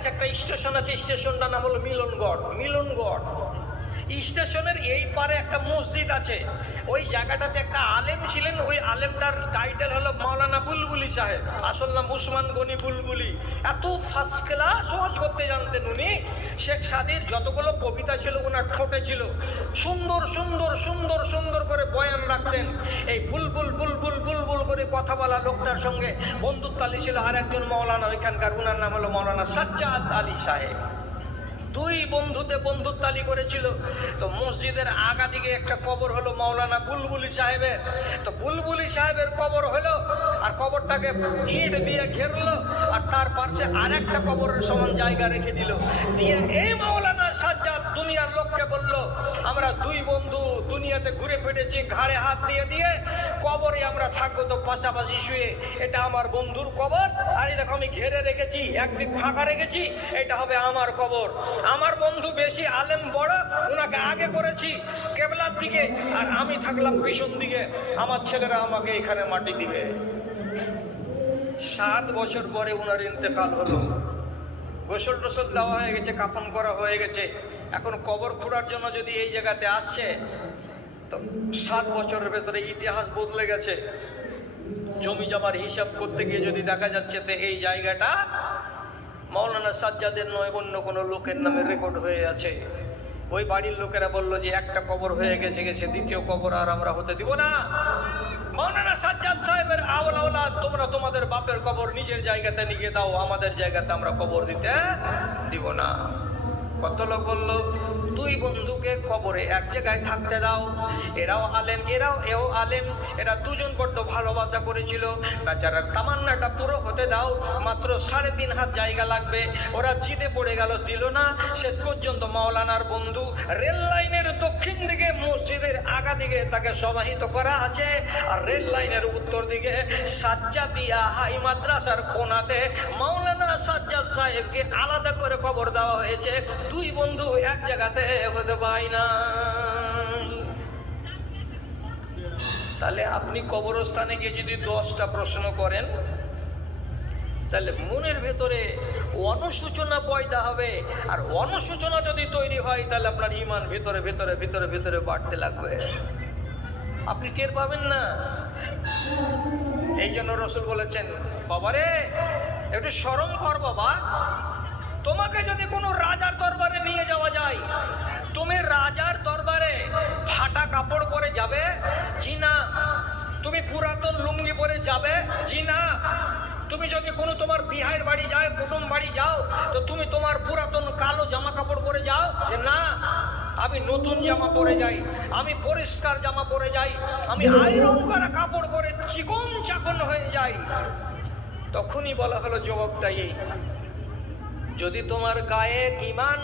কাছে একটা স্টেশন আছে, স্টেশনটার নাম হলো মিলনগড়। মিলনগড় স্টেশনের এই পারে একটা মসজিদ আছে। ওই জায়গাটাতে একটা আলেম ছিলেন, ওই আলেমটার টাইটেল হলো মাওলানা বুলবুলি সাহেব, আসল নাম উসমান গনি বুলবুলি। এত ফার্স্ট ক্লাস ওয়াজ করতে জানতেন উনি। শেখ সাদির যতগুলো কবিতা ছিল ওনার ঠোঁটে ছিল, সুন্দর সুন্দর সুন্দর সুন্দর করে বয়ান রাখতেন। এই বুলবুল বুলবুল বুলবুল করে কথা বলা লোকটার সঙ্গে বন্ধুত্বালি ছিল আর একজন মাওলানা ওইখানকার, ওনার নাম হলো মাওলানা সাজ্জাদ আলী সাহেব। দুই বন্ধুতে বন্ধুত্বালি করেছিল। তো মসজিদের আগা দিকে একটা কবর হলো মাওলানা বুলবুলি সাহেবের। তো বুলবুলি সাহেবের কবর হলো, আর কবরটাকে ইট দিয়ে ঘেরলো, আর তার পাশে আর একটা কবরের সমান জায়গা রেখে দিল। দিয়ে এই মাওলানা সাজ্জাদ দুনিয়ার লোককে বলল, আমরা দুই বন্ধু দুনিয়াতে ঘুরে ফিরেছি ঘাড়ে হাত দিয়ে দিয়ে, কবরে আমরা থাকবো তো পাশাপাশি শুয়ে। এটা আমার বন্ধুর কবর, আর এই দেখো আমি ঘেরে রেখেছি, একদিক ফাঁকা রেখেছি, এটা হবে আমার কবর। আমার বন্ধু বেশি আলেম বড়, ওনাকে আগে করেছি কেবলার দিকে, আর আমি থাকলাম পিছন দিকে। আমার ছেলেরা আমাকে এখানে মাটি দিবে। 7 বছর পরে ওনার ইন্তেকাল হলো। গোসল টোসল দেওয়া হয়ে গেছে, কাফন করা হয়ে গেছে। এখন কবর খোঁড়ার জন্য যদি এই জায়গাতে আসছে, তো 7 বছরের ভেতরে ইতিহাস বদলে গেছে। জমি জমার হিসাব করতে গিয়ে যদি দেখা যাচ্ছে তো এই জায়গাটা মাওলানা সাজ্জাদের নয়, অন্য কোনো লোকের নামে রেকর্ড হয়ে আছে। ওই বাড়ির লোকেরা বলল যে একটা কবর হয়ে গেছে, দ্বিতীয় কবর আর আমরা হতে দিব না। মাওলানা সাজ্জাদ সাহেবের আওলাদ, তোমরা তোমাদের বাপের কবর নিজের জায়গাতে নিয়ে দাও, আমাদের জায়গাতে আমরা কবর দিতে দিব না। কত লোক বললো দুই বন্ধুকে কবরে এক জায়গায় থাকতে দাও, এরাও আলেম এও আলেম, এরা দুজন বড্ড ভালোবাসা করেছিল, বেচারার তামান্নাটা পুরো হতে দাও, মাত্র 3.5 হাত জায়গা লাগবে। ওরা জিদে পড়ে গেল, দিল না। শেষ পর্যন্ত মাওলানার বন্ধু রেল লাইনের দক্ষিণ দিকে মসজিদের আগা দিকে তাকে সমাহিত করা আছে, আর রেল লাইনের উত্তর দিকে সাজ্জাদিয়া হাই মাদ্রাসার কোনাতে মাওলানা সাজ্জাদ সাহেবকে আলাদা করে কবর দেওয়া হয়েছে। দুই বন্ধু এক জায়গাতে হতে পায় না। তাহলে আপনি কবরস্থানে গিয়ে যদি 10টা প্রশ্ন করেন, তাহলে মনের ভেতরে অনুসূচনা পয়দা হবে, আর অনুসূচনা যদি তৈরি হয় তাহলে আপনার ঈমান ভেতরে ভেতরে ভেতরে ভেতরে বাড়তে লাগবে, আপনি টের পাবেন না। এই জন্য রাসূল বলেছেন, বাবারে একটু শরম কর বাবা, তোমাকে যদি কোনো রাজার দরবারে নিয়ে যাওয়া যায়, তুমি রাজার দরবারে ফাটা কাপড় পরে যাবে? জি না। তুমি পুরাতন লুঙ্গি পরে যাবে? জি না। তুমি যদি কোনো তোমার বিহাইয়ের বাড়ি যাও, কুটুম বাড়ি যাও, তো তুমি তোমার পুরাতন কালো জামা কাপড় পরে যাও? না, আমি নতুন জামা পরে যাই, আমি পরিষ্কার জামা পরে যাই, আমি আয়রন করা কাপড় পরে চিকন চাকন হয়ে যাই। তখনই বলা হলো জবাবটা এই, যদি তোমার গায়ের ঈমান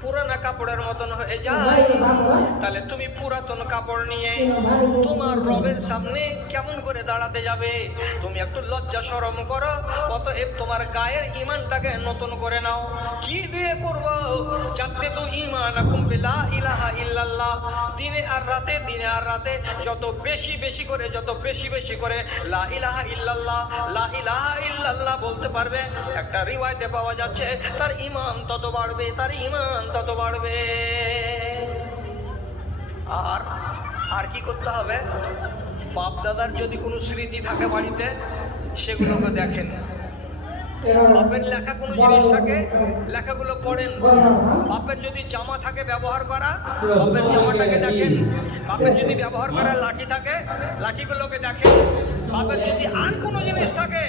পুরানা কাপড়ের মতন হয়ে যায়, তাহলে তুমি পুরাতন কাপড় নিয়ে তোমার রবের সামনে কেমন করে দাঁড়াতে যাবে? তুমি একটু লজ্জা শরম করো। অতএব তোমার গায়ের ঈমানটাকে নতুন করে নাও। কি দিয়ে করবো? যাতে তো ঈমান আকুম লা ইলাহা ইল্লাল্লাহ, দিনে আর রাতে যত বেশি বেশি করে লা ইলাহা ইল্লাল্লাহ লা ইলাহা ইল্লাল্লাহ বলতে পারবে, একটা রিওয়ায়াতে পাওয়া যাচ্ছে তার ঈমান তত বাড়বে, তার ঈমান তত বাড়বে। আর কি করতে হবে? বাপ দাদার যদি কোনো স্মৃতি থাকে বাড়িতে, সেগুলোকে দেখেন। বাপের লেখা কোনো জিনিস থাকে, লেখাগুলো পড়েন। বাপের যদি জামা থাকে ব্যবহার করা, বাপের জামাটাকে দেখেন। বাপের যদি ব্যবহার করা লাঠি থাকে, লাঠিগুলোকে দেখেন। বাপের যদি আর কোনো জিনিস থাকে,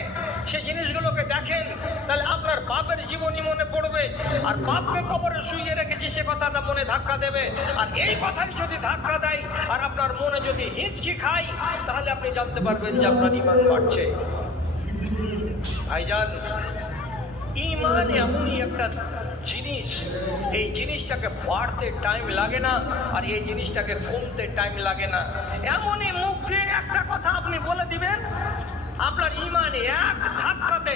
সেই জিনিসগুলোকে দেখেন। তাহলে আপনার বাপের জীবনী মনে পড়বে, আর বাপকে কবরে শুইয়ে রেখেছি সে কথাটা মনে ধাক্কা দেবে। আর এই কথাই যদি ধাক্কা দেয় আর আপনার মনে যদি হিচকি খায়, তাহলে আপনি জানতে পারবেন যে আপনার ঈমান বাড়ছে। ভাইজান, ঈমান এমনই একটা জিনিস, এই জিনিসটাকে বাড়তে টাইম লাগে না, আর এই জিনিসটাকে কমতে টাইম লাগে না। এমনই মুখ দিয়ে একটা কথা আপনি বলে দিবেন, আপনার ঈমান এক ধাক্কাতে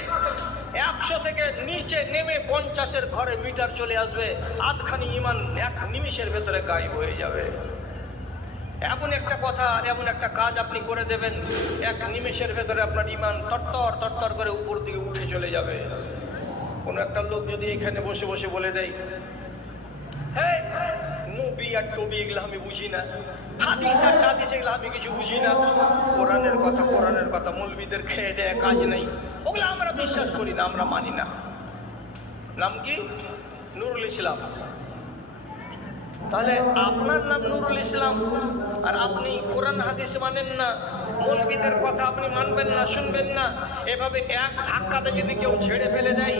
100 থেকে নিচে নেমে 50-এর ঘরে মিটার চলে আসবে। আধখানি ঈমান এক নিমিষের ভেতরে গায়েব হয়ে যাবে। এমন একটা কথা আর এমন একটা কাজ আপনি করে দেবেন, এক নিমেষের ভেতরে আপনার ঈমান তরতর তরতর করে উপর দিকে উঠে চলে যাবে। কোনো একটা লোক যদি এখানে বসে বসে বলে দেয়, হ্যাঁ নবী আর টবি এগুলো আমি বুঝি না, হাদিস আর টাদিস এগুলো আমি কিছু বুঝি না, কোরআনের কথা মৌলবীদের খেয়ে দেয় কাজ নেই, ওগুলো আমরা বিশ্বাস করি না, আমরা মানি না। নাম কি? নুরুল ইসলাম। তাহলে আপনার নাম নুরুল ইসলাম আর আপনি কোরআন হাদিস মানেন না, মৌলবীদের কথা আপনি মানবেন না, শুনবেন না, এভাবে এক ধাক্কাতে যদি কেউ ছেড়ে ফেলে দেয়,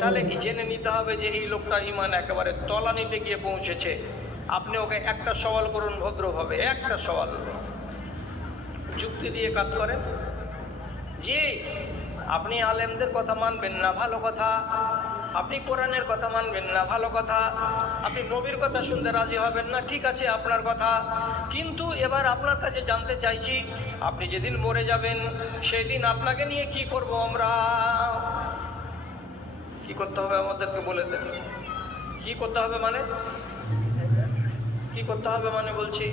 তাহলে জেনে নিতে হবে যে এই লোকটার ঈমান একেবারে তলানিতে গিয়ে পৌঁছেছে। আপনি ওকে একটা সওয়াল করুন ভদ্রভাবে, একটা সওয়াল, যুক্তি দিয়ে কাজ করেন। জি, আপনি আলেমদের কথা মানবেন না, ভালো কথা। আপনি কোরআনের কথা মানবেন না, ভালো কথা। আপনি নবীর কথা শুনতে রাজি হবেন না, ঠিক আছে, আপনার কথা। কিন্তু এবার আপনার কাছে জানতে চাইছি, আপনি যেদিন মরে যাবেন সেদিন আপনাকে নিয়ে কি করব আমরা? কি করতে হবে আমাদেরকে বলে দেন। কি করতে হবে মানে? কি করতে হবে মানে বলছি,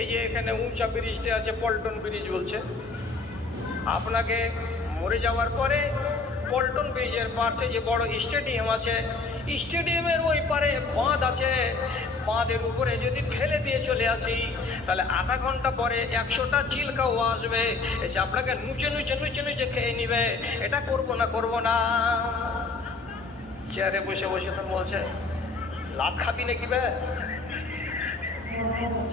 এই যে এখানে উঁচা ব্রিজটা আছে, পল্টন ব্রিজ বলছে, আপনাকে মরে যাওয়ার পরে পল্টন ব্রিজের পাশে যে বড় স্টেডিয়াম আছে, স্টেডিয়ামের ওই পারে বাঁধ আছে, বাঁধের উপরে যদি ফেলে দিয়ে চলে আসি, তাহলে আধা ঘন্টা পরে 100টা চিলকাও আসবে, এসে আপনাকে নুচে নুচে নুচে নুচে খেয়ে নিবে। এটা করবো না। চেয়ারে বসে বসে তো বলছে, লাত খাবি নাকি বে?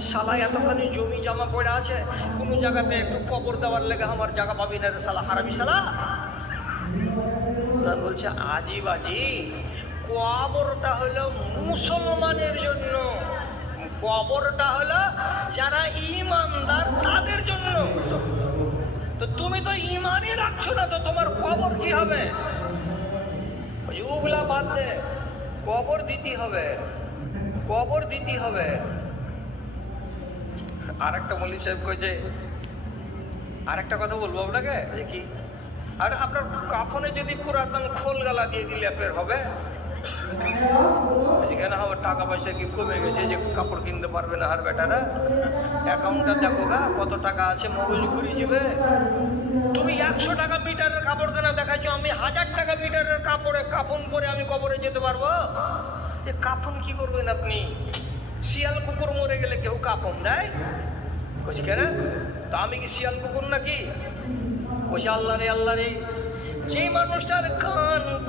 শালা এতখানি জমি জমা পড়ে আছে, কোনো জায়গাতে একটু কবর দেওয়ার লেগে আমার জায়গা পাবি না রে শালা, হারামি শালা। বলছে আজিব আজিব, কবরটা হলো মুসলমানের জন্য, কবরটা হলো যারা ঈমানদার তাদের জন্য। তো তুমি তো ঈমানই রাখছো না, তো তোমার কবর কি হবে? ওগুলা বাদ দে, কবর দিতে হবে, কবর দিতে হবে। আর একটা মৌলভী সাহেব কইছে, আর একটা কথা বলবো আপনাকে, যে কি, আর আপনার কাফনে যদি পুরাতন খোল গালা দিয়ে দিলে আপনার হবে? যেখানে আমার টাকা পয়সা কি কমে গেছে যে কাপড় কিনতে পারবে না আর বেটারা, অ্যাকাউন্টটা দেখো গা কত টাকা আছে, মগজ ঘুরিয়ে যাবে। তুমি 100 টাকা মিটারের কাপড় কেনা দেখাচ্ছ, আমি 1000 টাকা মিটারের কাপড়ে কাফন পরে আমি কবরে যেতে পারবো? যে কাফন কি করবেন আপনি? শিয়াল কুকুর মরে গেলে কেউ কাফন দেয়? বলছি কেন, তা আমি কি শিয়াল কুকুর নাকি? বলছি আল্লাহ রে, যে মানুষটার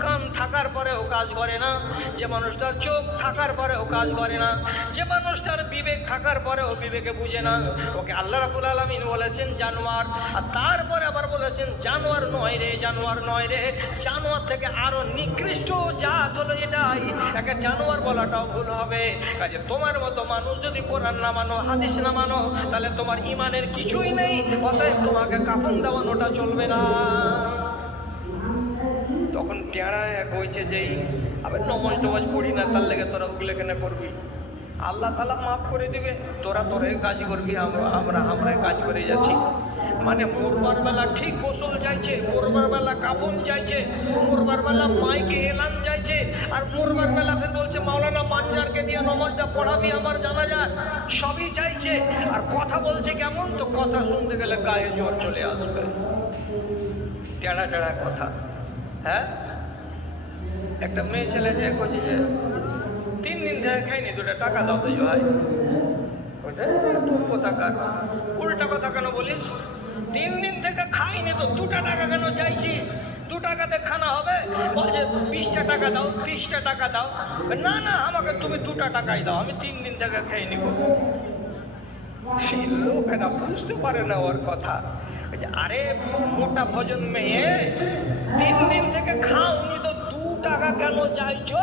কান থাকার পরেও কাজ করে না, যে মানুষটার চোখ থাকার পরেও কাজ করে না, যে মানুষটার বিবেক থাকার পরেও বিবেকে বুঝে না, ওকে আল্লাহ রাব্বুল আলামিন বলেছেন জানোয়ার। আর তারপরে আবার বলেছেন জানোয়ার নয় রে, জানোয়ার থেকে আরো নিকৃষ্ট জাত হলো এটাই। একে জানোয়ার বলাটাও ভুল হবে। কাজে তোমার মতো মানুষ যদি কোরআন না মানো, হাদিস না মানো, তাহলে তোমার ঈমানের কিছুই নেই, অতএব তোমাকে কাফন দেওয়ানোটা চলবে না। তখন টেঁড়া এক হয়েছে যে আবার নমাজ টমাজ পড়ি না, তার লেগে তোরা ওগুলো কেন করবি? আল্লাহ তাআলা মাফ করে দিবে, তোরা কাজ করবি, আমরা কাজ করে যাচ্ছি। মানে মরবার বেলা ঠিক গোসল চাইছে, মরবার বেলা কাফন চাইছে, মরবার বেলা মাইকে এলান চাইছে, আর মরবার বেলা ফের বলছে মাওলানা মানজারকে দিয়ে নমাজটা পড়াবি আমার জানাজা, সবই চাইছে। আর কথা বলছে কেমন, তো কথা শুনতে গেলে গায়ে জ্বর চলে আসবে, টেঁড়া কথা। হ্যাঁ, একটা মেয়ে ছেলে যে কইছে যে 3 দিন ধরে খাইনি, 2টা টাকা দাও তো ভাই। ওটা তোর কোথাকার উল্টা কথা কেন বলিস? 3 দিন থেকে খাইনি তো 2টা টাকা কেন চাইছিস? 2 টাকাতে খানা হবে? বলছে 20টা টাকা দাও, 30টা টাকা দাও। না আমাকে তুমি 2টা টাকাই দাও, আমি 3 দিন থেকে খাইনি। সেই লোক এরা বুঝতে পারে না ওর কথা। আরে মোটা ভোজন মেয়ে, 3 দিন থেকে খাওনি তো 2 টাকা কেন চাইছো?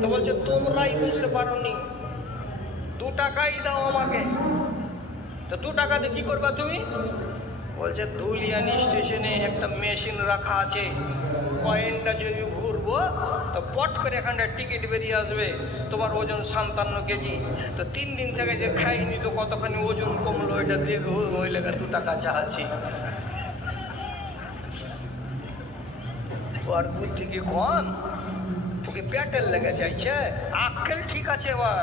তো বলছে তোমরাই বুঝতে পারোনি, 2 টাকাই দাও আমাকে। তো 2 টাকাতে কি করবা তুমি? বলছে ধুলিয়ানি স্টেশনে একটা মেশিন রাখা আছে, কয়েনটা যদি ঘুরবো তো পট করে এখানটা টিকিট বেরিয়ে আসবে, তোমার ওজন 57 কেজি। তো 3 দিন থেকে যে খাইনি তো কতখানি ওজন কমলো, এটা দিয়ে ওই লেগে 2 টাকা চাচ্ছি। ওর বুদ্ধি কি কম? ওকে পেটের লেগে চাইছে, আক্কেল ঠিক আছে। এবার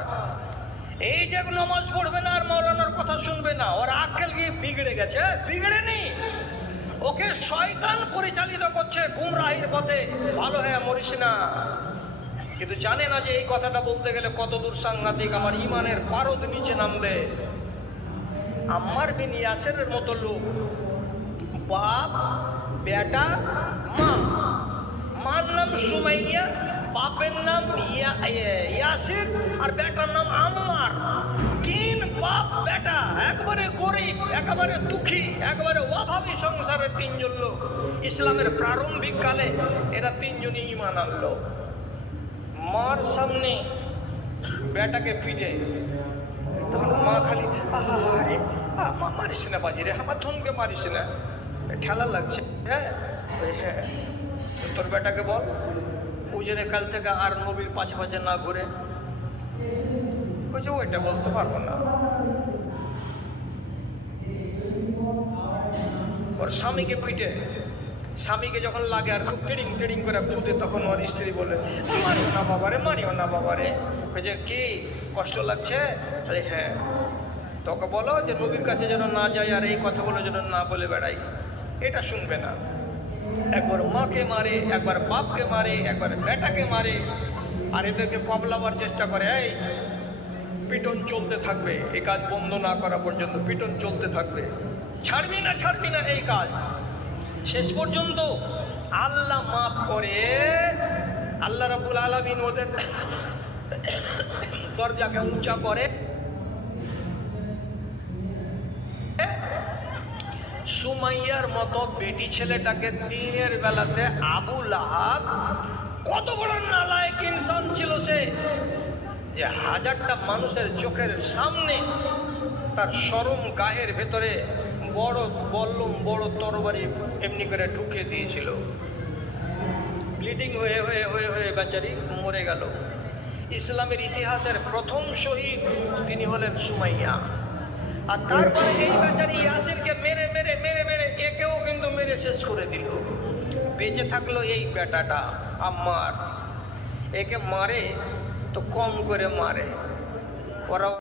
এই যে নমাজ পড়বে না আর মাওলানার কথা শুনবে না, ওর আক্কেল গিয়ে বিগড়ে গেছে, বিগড়েনি। ওকে শয়তান পরিচালিত করছে গুমরাহির পথে, ভালো হয়ে মরিস না। কিন্তু জানে না যে এই কথাটা বলতে গেলে কত দূর সাংঘাতিক, আমার ইমানের পারদ নিচে নামবে। আম্মার বিন ইয়াসিরের মতো লোক, বাপ বেটা মা, মার নাম সুমাইয়া, বাপের নাম ইয়াসির আর বেটার নাম আম্মার। তিন বাপ বেটা, একবারে গরিব, একেবারে দুঃখী, একেবারে অভাবী সংসারের তিনজন লোক। ইসলামের প্রারম্ভিক কালে এরা তিনজনই ঈমান আনলো। মার সামনে বেটাকে পিটে, তখন মা খালি মারিস না বাজি রে, আমার ধনকে মারিস না, ঠেলা লাগছে। হ্যাঁ হ্যাঁ, তোর বেটাকে বল ও যেন কাল থেকে আর নবীর পাশে পাশে না ঘুরে। বলছে ওইটা বলতে পারবো না। ওর স্বামীকে পিটে, স্বামীকে যখন লাগে আর খুব টেডিং টেডিং করে ফুটে, তখন ওর স্ত্রী বলে মারিও না বাবারে, মারিও না বাবারে। বলছে কি কষ্ট লাগছে? আরে হ্যাঁ। তোকে বলো যে নবীর কাছে যেন না যায় আর এই কথাগুলো যেন না বলে বেড়াই। এটা শুনবে না। একবার মাকে মারে, একবার বাপকে মারে, একবার বেটাকে মারে, আর এদেরকে কবলাবার চেষ্টা করে। এই পিটন চলতে থাকবে, এই কাজ বন্ধ না করা পর্যন্ত পিটন চলতে থাকবে, ছাড়বি না ছাড়বি না এই কাজ। শেষ পর্যন্ত আল্লাহ মাফ করে, আল্লাহ রাব্বুল আলামিন ওদের দরজাকে উঁচা করে। সুমাইয়ার মতো বেটি ছেলেটাকে দিনের বেলাতে আবু লাহাব, কত বড় নালায়েক ইনসান ছিল সে, যে হাজারটা মানুষের চোখের সামনে তার শরম গায়ের ভেতরে বড় বল্লম, বড় তরবারি এমনি করে ঢুকিয়ে দিয়েছিল। ব্লিডিং হয়ে হয়ে হয়ে হয়ে বেচারি মরে গেল। ইসলামের ইতিহাসের প্রথম শহীদ তিনি হলেন সুমাইয়া। আর তারপরে এই বেচারি ইয়াসিরকে মেরে মেরে মেরে মেরে একেও কিন্তু মেরে শেষ করে দিল। বেঁচে থাকলো এই বেটাটা আম্মার। একে মারে তো কম করে মারে, ওরা